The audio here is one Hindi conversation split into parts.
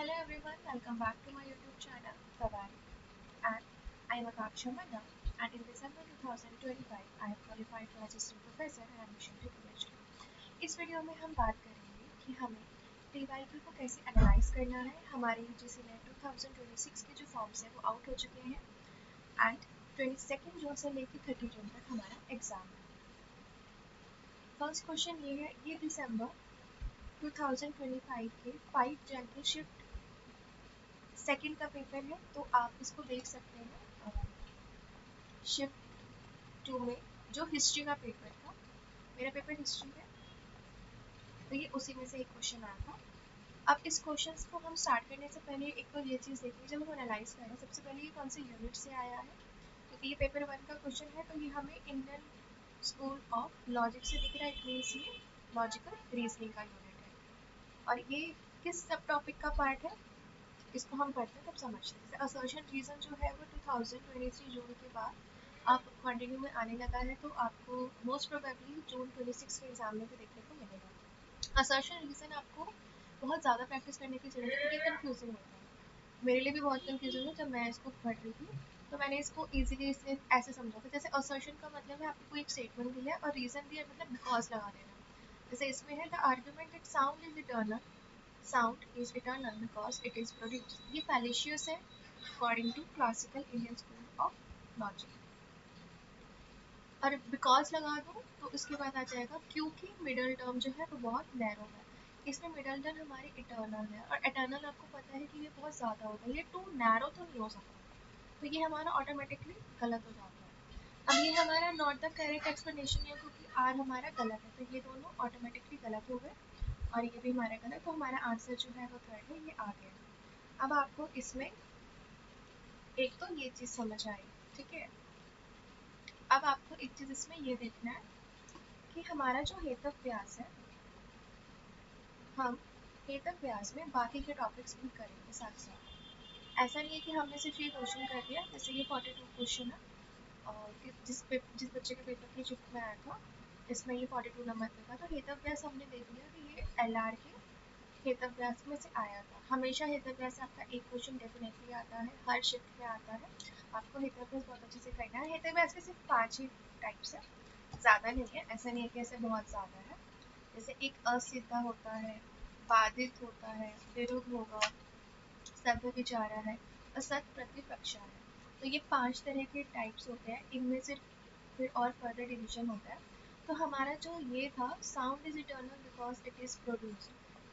Hello everyone, welcome back to my YouTube channel, Tavari. And I am Akaksha Manna. And in December 2025, I have qualified for assistant professor and admission to PhD. इस वीडियो में हम बात करेंगे कि हमें TYQ को कैसे एनालाइज करना है। हमारे UGC ने 2026 के जो फॉर्म्स हैं वो आउट हो चुके हैं एंड 22 जून से लेकर 30 जून तक हमारा एग्जाम है। फर्स्ट क्वेश्चन ये है, ये दिसंबर 2025 के 5 जनरल शिफ्ट सेकंड का पेपर है, तो आप इसको देख सकते हैं शिफ्ट 2 में जो हिस्ट्री का पेपर था, मेरा पेपर हिस्ट्री है, तो ये उसी में से एक क्वेश्चन आया था। अब इस क्वेश्चन को हम स्टार्ट करने से पहले एक तो ये चीज़ देखिए, जब हम एनालाइज कर रहे हैं सबसे पहले ये कौन से यूनिट से आया है, क्योंकि ये पेपर 1 का क्वेश्चन है, तो ये हमें इंडियन स्कूल ऑफ लॉजिक से दिख रहा है। इट मीन्स ये लॉजिकल रीजनिंग का यूनिट है। और ये किस सब टॉपिक का पार्ट है, इसको हम पढ़ते हैं तब समझते हैं। जैसे असर्शन रीजन जो है वो 2023 जून के बाद आप कंटिन्यू में आने लगा है, तो आपको मोस्ट प्रोबेबली जून 26 के एग्जाम में भी देखने को मिलेगा। असर्शन रीजन आपको बहुत ज़्यादा प्रैक्टिस करने की जरूरत है, क्योंकि कन्फ्यूजिंग होता है। मेरे लिए भी बहुत कन्फ्यूजिंग है जब मैं इसको पढ़ रही थी, तो मैंने इसको इजीली इसलिए ऐसे समझा था, जैसे असर्शन का मतलब है आपको कोई एक स्टेटमेंट दिया है और रीजन दिया है, मतलब बिकॉज लगा देना। जैसे इसमें है the argument that sound is eternal, sound is eternal because it is produced. ये fallacious है according to classical Indian school of logic। और because लगा दो तो इसके बाद आ जाएगा क्योंकि मिडल टर्म जो है वो बहुत नैरो है। इसमें मिडल टर्म हमारे इटर्नल है, और इटर्नल आपको पता है कि ये बहुत ज़्यादा होता है, ये टू नैरो तो नहीं हो सकता, तो ये हमारा ऑटोमेटिकली गलत हो जाता है। अब ये हमारा नॉट द करेक्ट एक्सप्लेनेशन है, क्योंकि आर हमारा गलत है, तो ये दोनों ऑटोमेटिकली गलत हो गए और ये भी हमारा गलत, तो हमारा आंसर जो है वो थर्ड है, ये आ गया। अब आपको इसमें एक तो ये चीज़ समझ आई, ठीक है। अब आपको एक चीज़ इसमें ये देखना है कि हमारा जो हेतव व्यास है, हम हेतव व्यास में बाकी के टॉपिक्स भी करेंगे साथ साथ। ऐसा नहीं है कि हमने सिर्फ ये क्वेश्चन कर दिया, जैसे ये 42 क्वेश्चन है और जिस बच्चे के पेपर की शिफ्ट में आया था, इसमें ये 42 नंबर पे था, तो हेतव व्यास हमने देख लिया कि ये LR के हेतव व्यास में से आया था। हमेशा हेतव व्यास से आपका एक क्वेश्चन डेफिनेटली आता है, हर शिफ्ट में आता है। आपको हेतव व्यास बहुत अच्छे से करना है। हेतव व्यास के सिर्फ 5 ही टाइप्स है, ज़्यादा नहीं है, ऐसा नहीं है कि ऐसे बहुत ज़्यादा है। जैसे एक असिद्धा होता है, बाधित होता है, विरुद्ध होगा, सभ्य विचारा है, असत प्रतिपक्षा है। तो ये 5 तरह के टाइप्स होते हैं, इनमें से फिर और फर्दर डिवीजन होता है। तो हमारा जो ये था, sound is eternal because it is produced,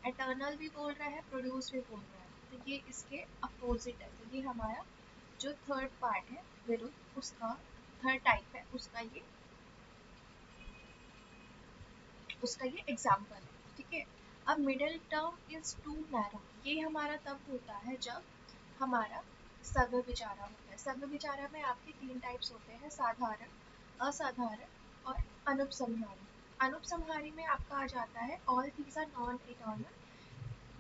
eternal भी बोल रहा है, प्रोड्यूस भी बोल रहा है, तो ये इसके अपोजिट है। तो ये हमारा जो थर्ड पार्ट है विरुद्ध, उसका थर्ड टाइप है, उसका ये एग्जाम्पल है, ठीक है। अब middle term is too narrow, ये हमारा तब होता है जब हमारा सर्व विचारा होता है। सर्व विचारा में आपके 3 टाइप्स होते हैं, साधारण, असाधारण और अनुपसंहारी। अनुपसंहारी में आपका आ जाता है all things are non eternal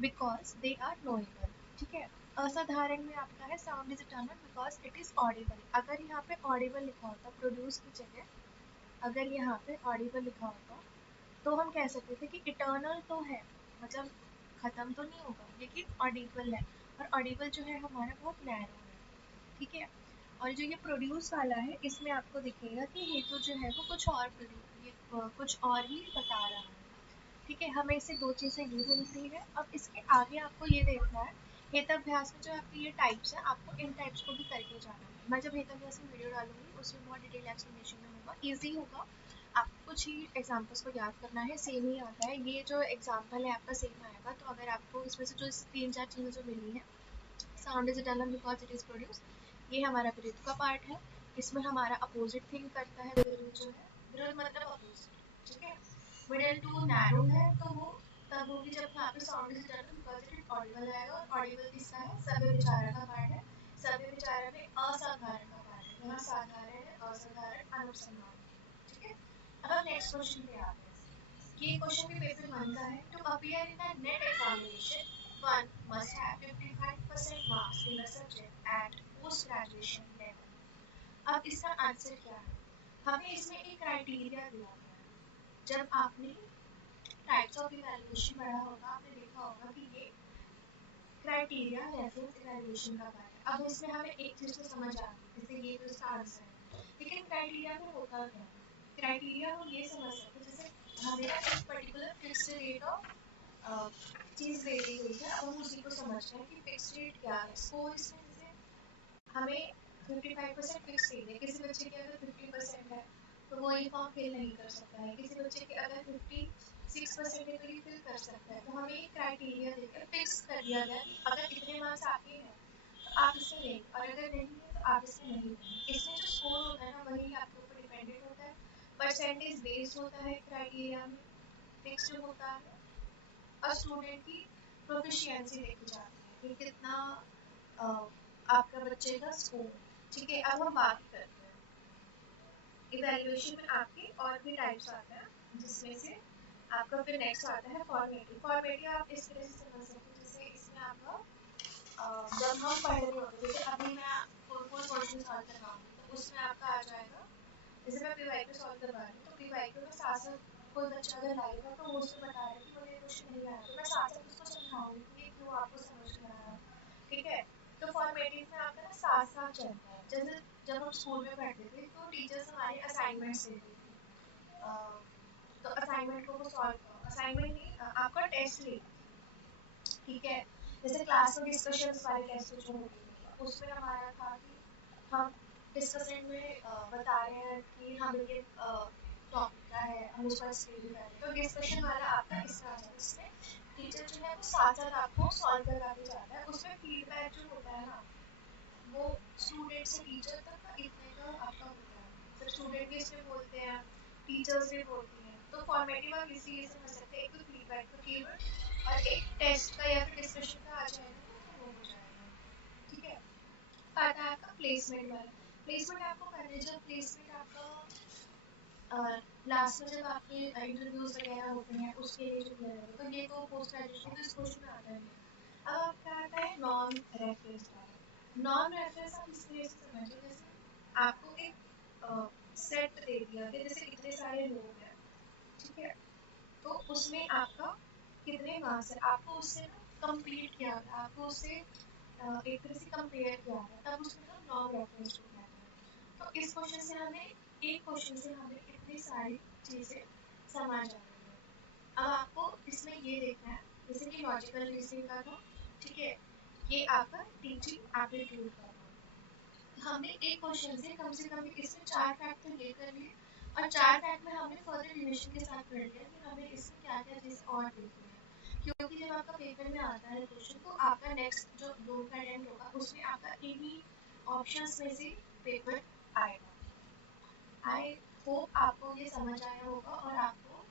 because they are knowable, ठीक है। असाधारण में आपका है sound is eternal because it is audible. अगर यहाँ पे ऑडिबल लिखा होता प्रोड्यूस की जगह, अगर यहाँ पे ऑडिबल लिखा होता तो हम कह सकते थे कि इटर्नल तो है, मतलब ख़त्म तो नहीं होगा, लेकिन ऑडिबल है। और ऑडिबल जो है हमारा बहुत नैरो है, ठीक है। और जो ये प्रोड्यूस वाला है, इसमें आपको दिखेगा कि हेतु जो है वो कुछ और कुछ और ही बता रहा है, ठीक है। हमें इससे 2 चीज़ें ये मिलती है। अब इसके आगे आपको ये देखना है, हेताभ्यास में जो आपके ये टाइप्स हैं, आपको इन टाइप्स को भी करके जाना है। मैं जब हेताभ्यास की वीडियो डालूंगी उसमें बहुत डिटेल एक्सप्लेनेशन में होगा, ईजी होगा। आपको कुछ ही एग्जाम्पल्स को याद करना है, सेम ही आता है, ये जो एग्जाम्पल है आपका सेम आएगा। तो अगर आपको इसमें से जो 3-4 चीज़ें जो मिली हैं, sound is eternal because it is produce, ये हमारा विरुद्ध का पार्ट है। इसमें हमारा अपोजिट थिंग करता है विरुद्ध जो है, विरुद्ध मतलब अपोजिट, ठीक है। मिडिल टू नैरो है, तो वो तब होगी जब यहाँ पे sound is eternal because it is Audible आएगा। और ऑडिबल किसका है, सभ्य विचारा का पार्ट है। सभ्य विचारा में असाधारण का पार्ट है, यहाँ साधारण है, असाधारण, अनुपसंहार, ठीक है। अब हम नेक्स्ट क्वेश्चन पे आते हैं। ये क्वेश्चन भी पेपर 1 का है। To appear in the NET examination one must have 55% marks in the subject at post graduation level। अब इसका आंसर क्या है, हमें इसमें एक क्राइटेरिया दिया गया है। जब आपने टाइप्स ऑफ इवैल्यूएशन पढ़ा होगा, आपने देखा होगा कि ये क्राइटेरिया रेफरेंस इवैल्यूएशन का पार्ट है। अब इसमें हमें एक चीज़ तो समझ आ गई, जैसे ये तो इसका आंसर है, लेकिन क्राइटेरिया में होता क्या है? क्राइटेरिया हम ये समझ सकते हैं, जैसे हमें एक पर्टिकुलर फिक्स रेट ऑफ चीज़ दे दी गई है, अब हम उसी को समझते हैं कि फिक्स रेट क्या है। स्कोर इसमें जैसे हमें 55% फिक्स चाहिए, किसी बच्चे की अगर 50% है तो वो ये फॉर्म फिल नहीं कर सकता है, किसी बच्चे की अगर 56% है तो ये फिल कर सकता है। तो हमें एक क्राइटेरिया देकर फिक्स कर दिया गया कि अगर इतने मार्क्स आपके हैं तो आप इसमें लेंगे, और अगर नहीं है तो आप इसमें नहीं लेंगे। इसमें जो स्कोर होता है ना वही आपके ऊपर डिपेंडेंट होता है, परसेंटेज बेस्ड होता है क्राइटेरिया में, फिक्स्ड होता है, और स्टूडेंट की प्रोफिशिएंसी देखी जाती है कि कितना आपका बच्चे का स्कोर। ठीक है, अब हम बात करते हैं इवैल्यूएशन में आपके और भी टाइप्स आते हैं, जिसमें से आपका फिर नेक्स्ट आता है फॉर्मेटिव। फॉर्मेटिव आप इस तरह से समझ सकते हो, जैसे इसमें आपका जब हम पढ़ रहे होते हैं, जैसे अभी मैं कोई क्वेश्चन सॉल्व करवाऊंगी तो उसमें आपका आ जाएगा, जैसे मैं पीवाईक्यू सॉल्व करवा रही हूँ तो पीवाईक्यू में साथ साथ कोई बच्चा अगर लाएगा तो वो उसमें बता रहा है कि मुझे ये क्वेश्चन नहीं आया, तो मैं साथ साथ उसको समझाऊंगी कि ये क्यों आपको समझ नहीं आ रहा। ठीक है, तो फॉर्मेटिव में आपका ना साथ साथ चलता है। जैसे जब हम स्कूल में पढ़ते थे तो टीचर्स हमारे असाइनमेंट्स देती थी, तो असाइनमेंट को वो सॉल्व करो, असाइनमेंट नहीं आपका टेस्ट लेती थी। ठीक है, जैसे क्लास में डिस्कशन हमारे टेस्ट जो होते थे उसमें हमारा था कि हम डिस्कशन में बता रहे हैं कि हमें ये टॉपिक का है, हम उसको एक्सप्लेन कर रहे हैं, तो डिस्कशन वाला आपका इसमें आ जाता है। इसमें टीचर जो है वो साथ साथ आपको सॉल्व करवाते जाता है, उसमें फीडबैक जो होता है ना वो स्टूडेंट से टीचर तक का इतने का आपका होता है, मतलब स्टूडेंट भी इसमें बोलते हैं, टीचर्स भी बोलती हैं। तो फॉर्मेटिव आप इसीलिए समझ सकते हैं, एक तो फीडबैक का कीवर्ड और एक टेस्ट का या फिर डिस्कशन का आ जाएगा ना तो वो हो जाएगा। ठीक है, आता है आपका प्लेसमेंट वाला। प्लेसमेंट आपको करने, जब प्लेसमेंट आपका लास्ट में जब आपके इंटरव्यूज वगैरह होते हैं उसके लिए जो किया जाएगा, तो ये तो पोस्ट ग्रेजुएशन तो इस क्वेश्चन में आता है नहीं। अब आपका आता है नॉन रेफरेंस वाला। नॉन रेफरेंस आप इस तरह से समझिए, जैसे आपको एक सेट दे दिया गया, जैसे इतने सारे लोग हैं, ठीक है, तो उसमें आपका कितने मार्क्स है, आपको उससे ना कंप्लीट किया गया, आपको उससे एक तरह से कंपेयर किया गया, तब उसमें हम नॉन रेफरेंस को कहते हैं। तो इस क्वेश्चन से हमें, एक क्वेश्चन से हमें इतनी सारी चीज़ें समझ आ रही है। अब आपको इसमें ये देखना है, जैसे कि लॉजिकल रीजनिंग का था, ठीक है, ये आपका टीचिंग एप्टीट्यूड का था। हमने एक क्वेश्चन से कम इसमें 4 फैक्ट तो ये कर लिए, और 4 फैक्ट में हमने फर्दर रिविजन के साथ कर लिया कि हमें इसमें क्या क्या चीज़ें और देखनी है, क्योंकि जब आपका पेपर में आता है क्वेश्चन तो आपका नेक्स्ट जो 2 का अटेम्प्ट होगा उसमें आपका इन्हीं ऑप्शंस में से पेपर आएगा। आई होप आपको ये समझ आया होगा और आपको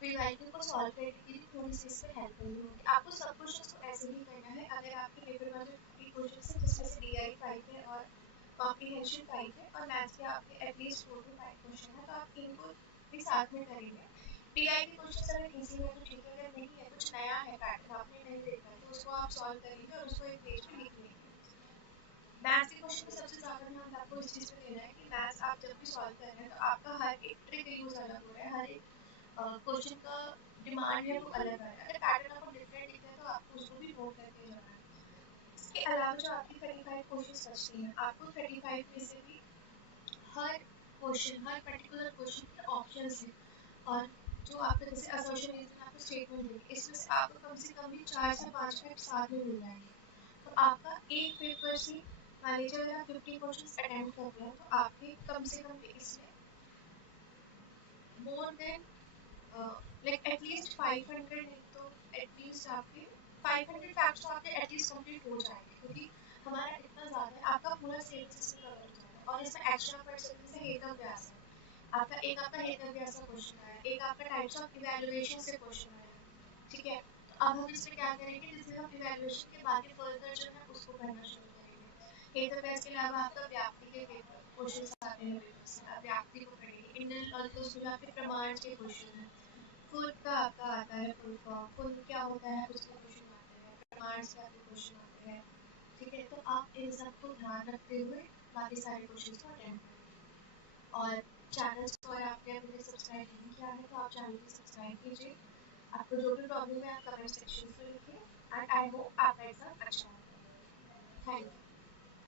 पीवाईक्यू को सॉल्व करने के लिए थोड़ी सी इसमें हेल्प मिली होगी। आपको सब क्वेश्चंस को ऐसे ही करना है, अगर आपके पेपर में जो 50 क्वेश्चंस है जिसमें से डीआई 5 है और कॉम्प्रिहेंशन 5 है और मैथ्स के आपके एटलीस्ट 4 to 5 क्वेश्चन है, तो आप इनको भी साथ में करेंगे। डीआई के क्वेश्चंस अगर इजी है तो ठीक है, अगर नहीं है कुछ नया है पैटर्न आपने नहीं देखा है तो उसको आप सॉल्व करेंगे और उसको एक पेज पे लिख लेंगे। मैथ्स के क्वेश्चन में सबसे ज़्यादा ध्यान आपको इस चीज़ पे देना है कि मैथ्स आप जब भी सॉल्व कर रहे हैं तो आपका हर एक ट्रिक यूज़ अलग हो रहा है, हर एक क्वेश्चन का डिमांड है वो अलग है, अगर पैटर्न आपको डिफरेंट दिख रहा है तो आपको उसको भी नोट करके जाना है। इसके अलावा जो आपकी 35 क्वेश्चंस बचते हैं, आपको 35 में से भी हर क्वेश्चन, हर पर्टिकुलर क्वेश्चन के ऑप्शंस हैं, और जो आपका जैसे असर्शन रीजन आपको स्टेटमेंट देंगे, इसमें से आपको कम से कम भी 4 से 5 फैक्ट साथ में मिल जाएंगे। तो आपका एक पेपर से मान लीजिए अगर आप 50 क्वेश्चंस अटेम्प्ट कर रहे हैं तो आपके कम से कम भी इसमें मोर देन लाइक एटलीस्ट 500 नहीं तो एटलीस्ट आपके 500 फैक्ट्स तो आपके एटलीस्ट कंप्लीट हो जाएंगे, क्योंकि हमारा इतना ज़्यादा है, आपका पूरा सिलेबस इसमें कवर हो जाएगा। और इसमें एक्स्ट्रा पढ़ सकते हैं, जैसे हेतव व्यास है आपका, एक आपका हेतव व्यास का क्वेश्चन आया, एक आपका टाइप्स ऑफ इवैल्यूएशन से क्वेश्चन आया। ठीक है, तो अब हम इसमें क्या करेंगे, जैसे हम इवैल्यूएशन के बाकी फर्दर जो है उसको करना शुरू करेंगे। हेतव व्यास के अलावा आपका व्याप्ति के पेपर क्वेश्चन आते हैं पेपर से, आप व्याप्ति को पढ़ेंगे। इंडियन लॉजिकल में आपके प्रमाण के क्वेश्चन है, फुल का आपका आता है, फुल फॉर्म फुल क्या होता है उसके क्वेश्चन आते हैं, प्रमाण से आपके क्वेश्चन आते हैं। ठीक है, तो आप इन सबको ध्यान रखते हुए बाकी सारे क्वेश्चन को अटेम्प्ट करेंगे। और चैनल्स को अगर आपने अभी तक सब्सक्राइब नहीं किया है तो आप चैनल को सब्सक्राइब कीजिए, आपको जो भी प्रॉब्लम है आप कमेंट सेक्शन में लिखिए एंड आई होप आपका एग्जाम अच्छा हो। Thank you.